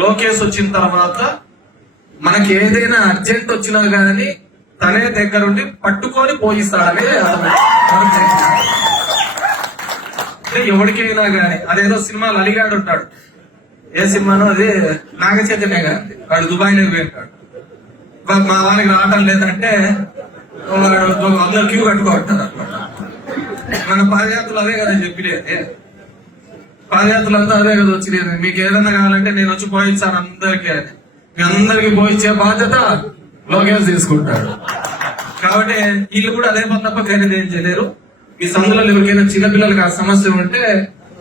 లోకేష్ వచ్చిన తర్వాత మనకి ఏదైనా అర్జెంట్ వచ్చినా కానీ తనే దగ్గరుండి పట్టుకొని పోయిస్తాడని అతను ఎవరికైనా కానీ అదేదో సినిమాలు అలిగాడు ఉంటాడు. ఏ సినిమానో అది నాగ చైతన్య గారి వాడు దుబాయ్లో పోయింటాడు మా వానికి రావడం లేదంటే వాడు అందరు క్యూ కట్టుకుంటారు మన పాదయాత్రలు అదే కదా చెప్పిలేదు పాదయాత్రలు అంతా అదే కదా వచ్చిలేదు మీకు ఏదైనా కావాలంటే నేను వచ్చి పోయించాను అందరికీ మీ అందరికి పోయించే బాధ్యత లోకేష్ తీసుకుంటాడు కాబట్టి వీళ్ళు కూడా అదే పని తప్ప ఖరీదు ఏం చేయలేరు మీ సందులో ఎవరికైనా చిన్నపిల్లలకి ఆ సమస్య ఉంటే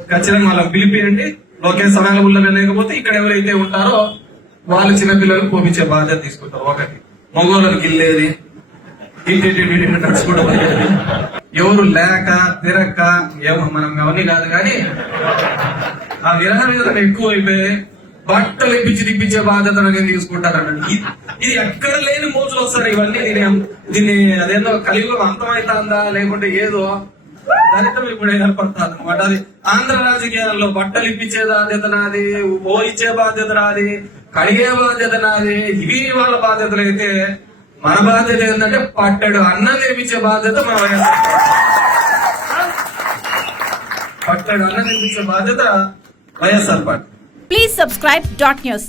ఖచ్చితంగా వాళ్ళని పిలిపియండి లోకేష్ అవైలబుల్ లేకపోతే ఇక్కడ ఎవరైతే ఉంటారో వాళ్ళు చిన్నపిల్లలకు పోపించే బాధ్యత తీసుకుంటారు ఒకటి మగవాళ్ళకి ఇల్లేది ఇంటి నడుచుకుంటూ పనులు లేక తిరక్క ఏమో మనం అవన్నీ కాదు కానీ ఆ విరహ మీద ఎక్కువ అయిపోయి బట్టలు ఇప్పించి తిప్పించే బాధ్యత నేను ఇది- ఎక్కడ లేని మోజులు వస్తారు ఇవన్నీ. దీని దీన్ని అదేందో కలియుగం అంతమైతుందా? లేకుంటే ఏదో? దళితం ఇప్పుడు ఏర్పడుతుంది అనమాట అది ఆంధ్ర రాజకీయాల్లో బట్టలు ఇప్పించే బాధ్యత నాది ఓ ఇచ్చే బాధ్యత నాది కడిగే బాధ్యత నాది ఇవి వాళ్ళ బాధ్యతలు అయితే మన బాధ్యత ఏంటంటే పట్టడు అన్నం తెప్పించే బాధ్యత మన వైఎస్ఆర్ పట్టడు అన్నం తెప్పించే బాధ్యత YSR party Please subscribe dot news.